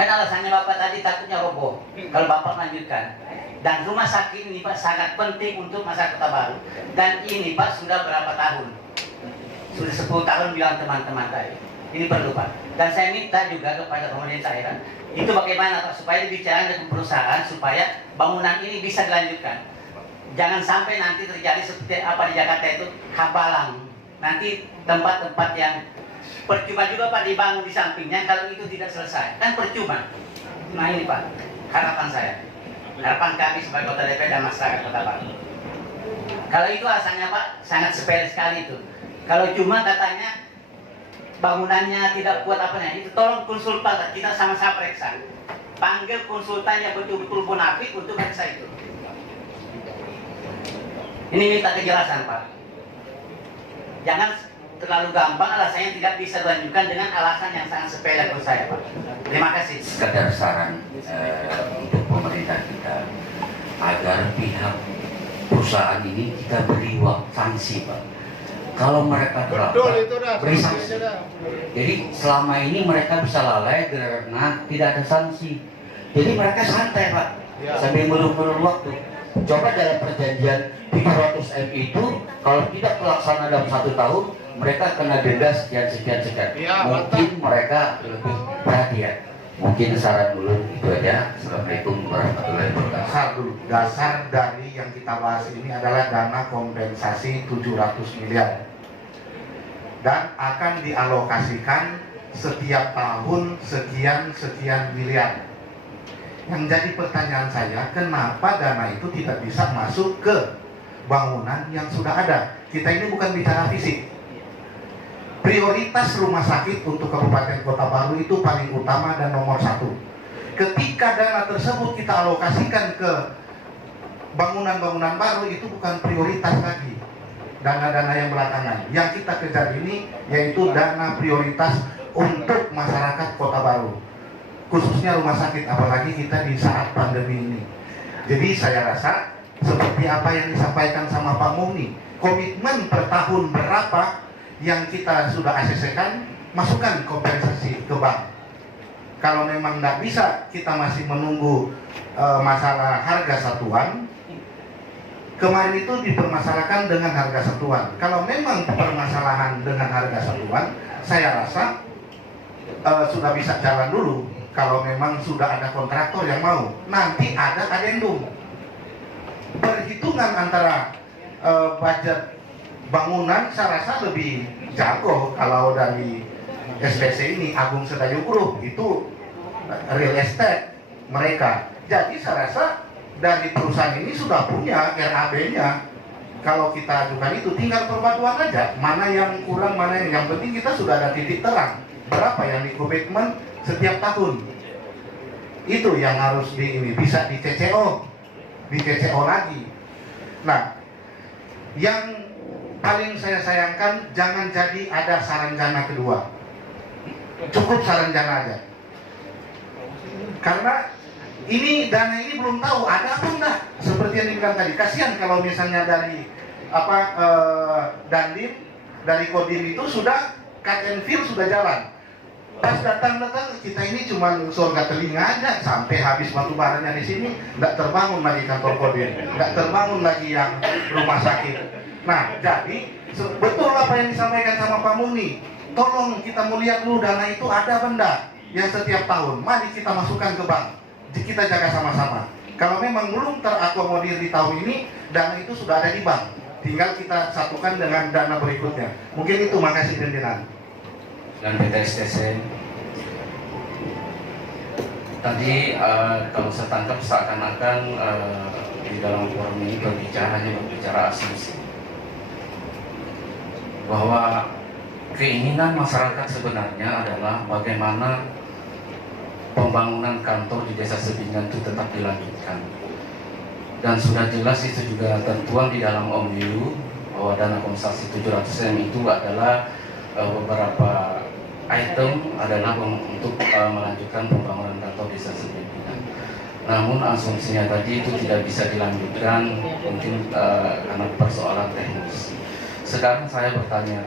Kan alasannya Bapak tadi takutnya roboh kalau Bapak lanjutkan. Dan rumah sakit ini Pak sangat penting untuk masa Kota Baru. Dan ini Pak sudah berapa tahun? Sudah 10 tahun bilang teman-teman tadi. Ini perlu Pak. Dan saya minta juga kepada pemerintah daerah, itu bagaimana Pak supaya dibicarakan dengan perusahaan supaya bangunan ini bisa dilanjutkan. Jangan sampai nanti terjadi seperti apa di Jakarta itu habalang. Nanti tempat-tempat yang percuma juga Pak dibangun di sampingnya kalau itu tidak selesai. Kan percuma. Nah ini Pak, harapan saya. Harapan kami sebagai Kota DPR dan masyarakat Kota Baru. Kalau itu alasannya Pak, sangat sepele sekali itu. Kalau cuma katanya bangunannya tidak kuat apanya, itu tolong konsultan, kita sama-sama periksa. Panggil konsultannya betul-betul bonafit untuk periksa itu. Ini minta kejelasan Pak. Jangan terlalu gampang alasannya tidak bisa dilanjutkan dengan alasan yang sangat sepele menurut saya Pak. Terima kasih. Sekedar saran untuk pemerintah kita agar pihak perusahaan ini kita beri sanksi Pak. Kalau mereka terlambat, beri sanksi. Jadi selama ini mereka bisa lalai karena tidak ada sanksi. Jadi mereka santai Pak, sambil melulur waktu. Coba dalam perjanjian 700 M itu kalau tidak pelaksana dalam 1 tahun, mereka kena denda sekian. Mungkin mereka lebih perhatian. Mungkin saran dulu itu aja. Assalamualaikum warahmatullahi wabarakatuh. Dasar dari yang kita bahas ini adalah dana kompensasi 700 miliar dan akan dialokasikan setiap tahun sekian miliar. Yang jadi pertanyaan saya, kenapa dana itu tidak bisa masuk ke bangunan yang sudah ada? Kita ini bukan bicara fisik. Prioritas rumah sakit untuk Kabupaten Kota Baru itu paling utama dan nomor 1. Ketika dana tersebut kita alokasikan ke bangunan-bangunan baru, itu bukan prioritas lagi. Dana-dana yang belakangan. Yang kita kejar ini yaitu dana prioritas untuk masyarakat Kota Baru, khususnya rumah sakit, apalagi kita di saat pandemi ini. Jadi saya rasa seperti apa yang disampaikan sama Pak Muni, komitmen per tahun berapa yang kita sudah ACC-kan, masukkan kompensasi ke bank. Kalau memang nggak bisa, kita masih menunggu masalah harga satuan. Kemarin itu dipermasalahkan dengan harga satuan. Kalau memang permasalahan dengan harga satuan, saya rasa sudah bisa jalan dulu. Kalau memang sudah ada kontraktor yang mau, nanti ada adendum. Perhitungan antara budget bangunan saya rasa lebih jago kalau dari SPC ini, Agung Sedayu Group, itu real estate mereka. Jadi saya rasa dari perusahaan ini sudah punya RAB-nya. Kalau kita ajukan itu tinggal perpaduan aja, mana yang kurang, mana yang penting kita sudah ada titik terang berapa yang di komitmen setiap tahun. Itu yang harus bisa di CCO lagi. Nah, yang paling saya sayangkan jangan jadi ada saranjana kedua. Cukup saranjana aja. Karena ini dana ini belum tahu ada apa enggak. Seperti yang dibilang tadi, kasihan kalau misalnya dari Dandim, dari Kodim itu sudah cut and fill sudah jalan. Pas datang kita ini cuma surga telinga aja, sampai habis batu baranya di sini, nggak terbangun lagi kantor Kodim, nggak terbangun lagi yang rumah sakit. Nah, jadi betul apa yang disampaikan sama Pak Muni. Tolong kita mau lihat dulu dana itu ada benda yang setiap tahun, mari kita masukkan ke bank. Kita jaga sama-sama. Kalau memang belum terakomodir di tahun ini, dana itu sudah ada di bank. Tinggal kita satukan dengan dana berikutnya. Mungkin itu, makasih pimpinan. Dan PTSTC tadi kalau saya tangkap seakan-akan di dalam forum ini berbicara asumsi bahwa keinginan masyarakat sebenarnya adalah bagaimana pembangunan kantor di Desa Sebingan itu tetap dilanjutkan. Dan sudah jelas itu juga tertuang di dalam OMNIU bahwa dana kompensasi 700 M itu adalah beberapa item adalah untuk melanjutkan pembangunan kantor Desa Sebingan. Namun asumsinya tadi itu tidak bisa dilanjutkan mungkin karena persoalan teknis. Sekarang saya bertanya,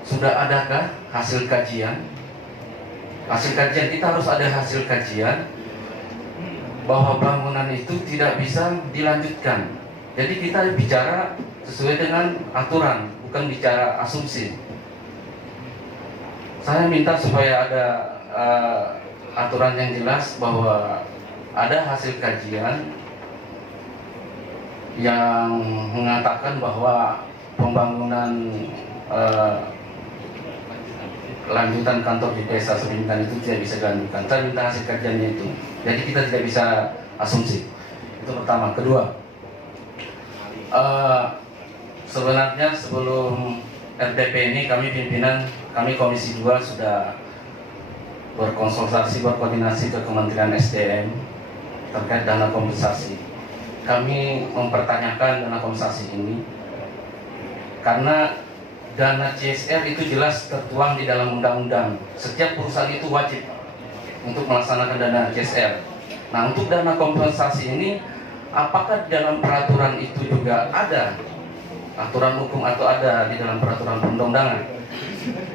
sudah adakah hasil kajian Hasil kajian kita harus ada hasil kajian bahwa bangunan itu tidak bisa dilanjutkan. Jadi kita bicara sesuai dengan aturan, bukan bicara asumsi. Saya minta supaya ada aturan yang jelas bahwa ada hasil kajian yang mengatakan bahwa pembangunan lanjutan kantor di desa Sebintan itu tidak bisa dilanjutkan. Saya minta hasil kajiannya itu. Jadi kita tidak bisa asumsi. Itu pertama. Kedua, sebenarnya sebelum RDP ini kami Komisi 2 sudah berkoordinasi ke Kementerian SDM terkait dana kompensasi. Kami mempertanyakan dana kompensasi ini karena dana CSR itu jelas tertuang di dalam undang-undang. Setiap perusahaan itu wajib untuk melaksanakan dana CSR. Nah, untuk dana kompensasi ini, apakah di dalam peraturan itu juga ada aturan hukum atau ada di dalam peraturan perundang-undangan?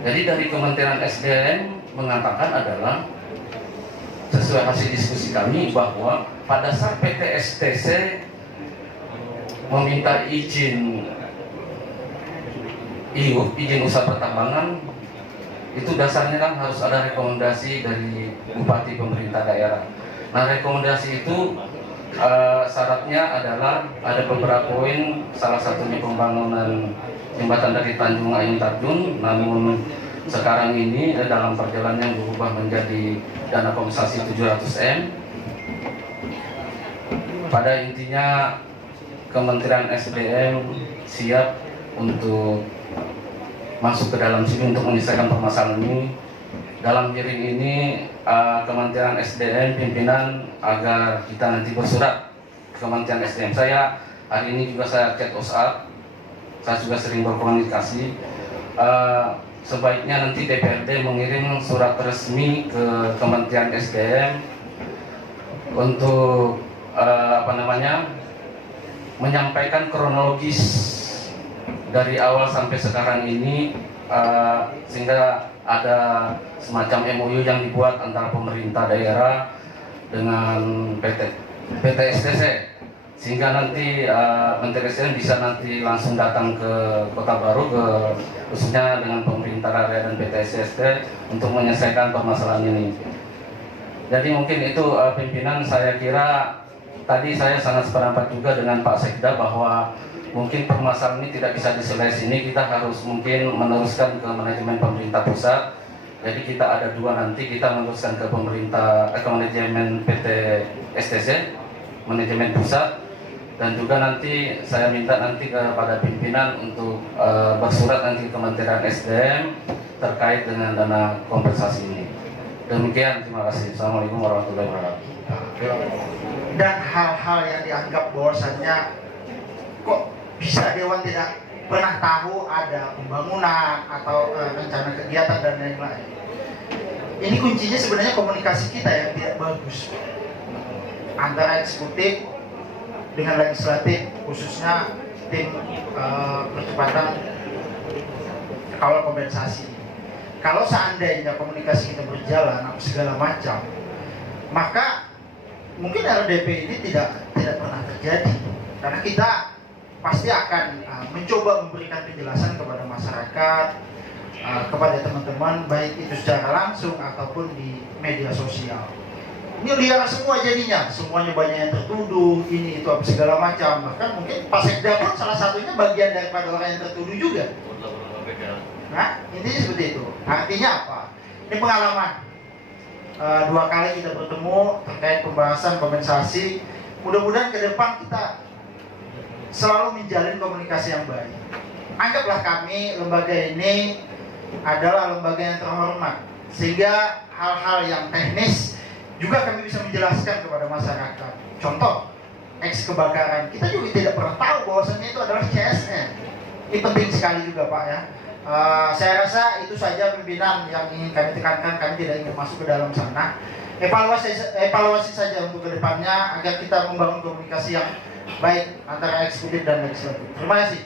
Jadi dari Kementerian SDM mengatakan adalah sesuai hasil diskusi kami bahwa pada saat PT STC meminta izin izin usaha pertambangan, itu dasarnya kan harus ada rekomendasi dari bupati pemerintah daerah. Nah, rekomendasi itu syaratnya adalah ada beberapa poin, salah satunya pembangunan jembatan dari Tanjung Ayun Tarjun, namun sekarang ini dalam perjalanan berubah menjadi dana kompensasi 700M. Pada intinya Kementerian SDM siap untuk masuk ke dalam sini untuk menyelesaikan permasalahan ini. Dalam hearing ini Kementerian SDM pimpinan agar kita nanti bersurat ke Kementerian SDM. Saya hari ini juga saya chat WhatsApp, saya juga sering berkomunikasi. Sebaiknya nanti DPRD mengirim surat resmi ke Kementerian SDM untuk menyampaikan kronologis dari awal sampai sekarang ini, sehingga ada semacam MOU yang dibuat antara pemerintah daerah dengan PT STC, sehingga nanti Menteri SDM bisa nanti langsung datang ke Kota Baru, khususnya dengan pemerintah daerah dan PT STC untuk menyelesaikan permasalahan ini. Jadi mungkin itu pimpinan, saya kira tadi saya sangat sependapat juga dengan Pak Sekda bahwa mungkin permasalahan ini tidak bisa diselesaikan ini, kita harus mungkin meneruskan ke manajemen pemerintah pusat. Jadi kita ada dua, nanti kita meneruskan ke pemerintah ke manajemen PT STC, manajemen pusat, dan juga nanti saya minta nanti kepada pimpinan untuk bersurat nanti ke Kementerian SDM terkait dengan dana kompensasi ini. Demikian, terima kasih. Assalamualaikum warahmatullahi wabarakatuh. Dan hal-hal yang dianggap bahwasannya kok bisa Dewan tidak pernah tahu ada pembangunan atau rencana kegiatan dan lain-lain. Ini kuncinya sebenarnya komunikasi kita yang tidak bagus antara eksekutif dengan legislatif, khususnya tim percepatan kawal kompensasi. Kalau seandainya komunikasi kita berjalan segala macam, maka mungkin RDP ini tidak pernah terjadi, karena kita pasti akan mencoba memberikan penjelasan kepada masyarakat, kepada teman-teman, baik itu secara langsung ataupun di media sosial. Ini liar semua jadinya, semuanya banyak yang tertuduh, ini itu apa segala macam. Bahkan mungkin Pak Sekda pun salah satunya bagian daripada orang yang tertuduh juga. Nah, intinya seperti itu. Artinya apa? Ini pengalaman. 2 kali kita bertemu terkait pembahasan kompensasi. Mudah-mudahan ke depan kita selalu menjalin komunikasi yang baik. Anggaplah kami, lembaga ini adalah lembaga yang terhormat, sehingga hal-hal yang teknis juga kami bisa menjelaskan kepada masyarakat. Contoh, kebakaran, kita juga tidak pernah tahu bahwasannya itu adalah CSR. Ini penting sekali juga Pak ya. Saya rasa itu saja pimpinan yang ingin kami tekankan. Kami tidak ingin masuk ke dalam sana. Evaluasi saja untuk kedepannya agar kita membangun komunikasi yang baik antara eksekutif dan legislatif. Terima kasih.